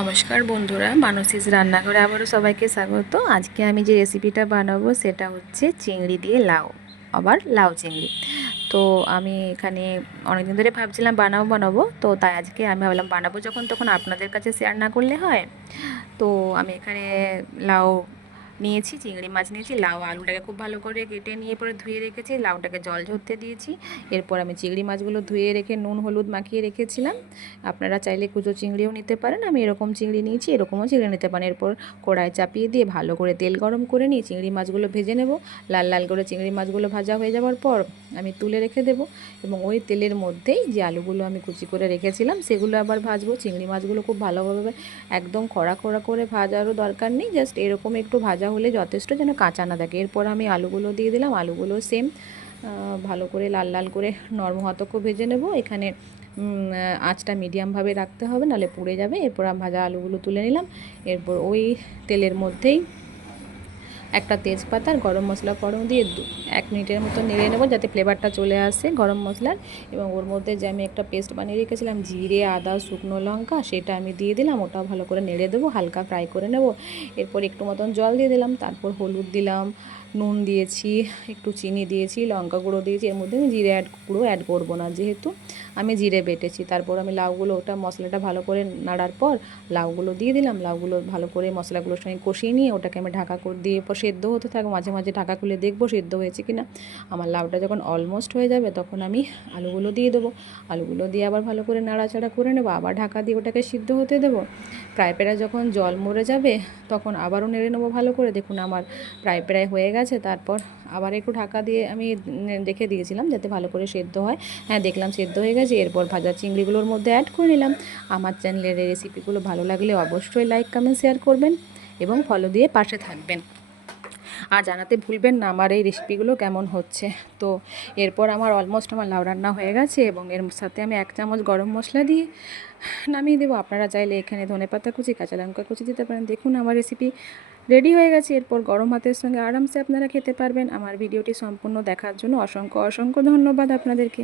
নমস্কার বন্ধুরা, মানসীজ রান্নাঘরে আবারও সবাইকে স্বাগত। আজকে আমি যে রেসিপিটা বানাবো সেটা হচ্ছে চিংড়ি দিয়ে লাউ, আবার লাউ চিংড়ি। তো আমি এখানে অনেকদিন ধরে ভাবছিলাম বানাবো, তো তাই আজকে আমি ভাবলাম বানাবো যখন তখন আপনাদের কাছে শেয়ার না করলে হয়। তো আমি এখানে লাউ নিয়েছি, চিংড়ি মাছ নিয়েছি, লাউ আলুটাকে খুব ভালো করে কেটে নিয়ে পরে ধুয়ে রেখেছি, লাউটাকে জল ঝরতে দিয়েছি। এরপর আমি চিংড়ি মাছগুলো ধুয়ে রেখে নুন হলুদ মাখিয়ে রেখেছিলাম। আপনারা চাইলে কুচো চিংড়িও নিতে পারেন, আমি এরকম চিংড়ি নিয়েছি, এরকমও চিংড়ি নিতে পারেন। এরপর কড়াই চাপিয়ে দিয়ে ভালো করে তেল গরম করে নিয়ে চিংড়ি মাছগুলো ভেজে নেব। লাল লাল করে চিংড়ি মাছগুলো ভাজা হয়ে যাওয়ার পর আমি তুলে রেখে দেব, এবং ওই তেলের মধ্যেই যে আলুগুলো আমি কুচি করে রেখেছিলাম সেগুলো আবার ভাজবো। চিংড়ি মাছগুলো খুব ভালোভাবে একদম কড়া কড়া করে ভাজারও দরকার নেই, জাস্ট এরকম একটু ভাজা হলে যথেষ্ট, যেন কাঁচা না থাকে। এরপর আমি আলুগুলো দিয়ে দিলাম, আলুগুলো সেম ভালো করে লাল লাল করে নরম হতক্ষ ভেজে নেব। এখানে আঁচটা মিডিয়ামভাবে রাখতে হবে, নাহলে পুড়ে যাবে। এরপর আমি ভাজা আলুগুলো তুলে নিলাম। এরপর ওই তেলের মধ্যেই একটা তেজপাতা আর গরম মশলা ফোড়ন দিয়ে 1 মিনিটের মতো নেড়ে নেব, যাতে ফ্লেভারটা চলে আসে গরম মশলার। এবং ওর মধ্যে যে আমি একটা পেস্ট বানিয়ে রেখেছিলাম জিরে আদা শুকনো লঙ্কা, সেটা আমি দিয়ে দিলাম। ওটাও ভালো করে নেড়ে দেবো, হালকা ফ্রাই করে নেব। এরপর একটু মতন জল দিয়ে দিলাম, তারপর হলুদ দিলাম, নুন দিয়েছি, একটু চিনি দিয়েছি, লঙ্কা গুঁড়ো দিয়েছি। এর মধ্যে আমি জিরে গুঁড়ো অ্যাড করবো না, যেহেতু আমি জিরে বেটেছি। তারপর আমি লাউগুলো, ওটা মশলাটা ভালো করে নাড়ার পর লাউগুলো দিয়ে দিলাম। লাউগুলো ভালো করে মশলাগুলোর সঙ্গে কষিয়ে নিয়ে ওটাকে আমি ঢাকা করে দিয়ে এরপর সেদ্ধ হতে থাকবো। মাঝে মাঝে ঢাকা খুলে দেখবো সেদ্ধ হয়েছে কিনা। আমার লাউটা যখন অলমোস্ট হয়ে যাবে তখন আমি আলুগুলো দিয়ে দেবো। আলুগুলো দিয়ে আবার ভালো করে নাড়াচাড়া করে নেবো, আবার ঢাকা দিয়ে ওটাকে সিদ্ধ হতে দেবো। প্রায় যখন জল মরে যাবে তখন আবারও নেড়ে নেবো ভালো করে। দেখুন আমার প্রায় হয়ে গেছে। তারপর আবার একটু ঢাকা দিয়ে আমি রেখে দিয়েছিলাম যাতে ভালো করে সেদ্ধ হয়। হ্যাঁ, দেখলাম সেদ্ধ হয়ে গেছে। এরপর ভাজা চিংড়িগুলোর মধ্যে অ্যাড করে নিলাম। আমার চ্যানেলের এই রেসিপিগুলো ভালো লাগলে অবশ্যই লাইক কমেন্ট শেয়ার করবেন এবং ফলো দিয়ে পাশে থাকবেন। আর জানাতে ভুলবেন না আমার এই রেসিপিগুলো কেমন হচ্ছে। তো এরপর আমার অলমোস্ট আমার লাউ রান্না হয়ে গেছে, এবং এর সাথে আমি 1 চামচ গরম মশলা দিয়ে নামিয়ে দেবো। আপনারা চাইলে এখানে ধনেপাতা কুচি কাঁচা লঙ্কা কুচি দিতে পারেন। দেখুন আমার রেসিপি রেডি হয়ে গেছে। এরপর গরম ভাতের সঙ্গে আরামসে আপনারা খেতে পারবেন। আমার ভিডিওটি সম্পূর্ণ দেখার জন্য অসংখ্য ধন্যবাদ আপনাদেরকে।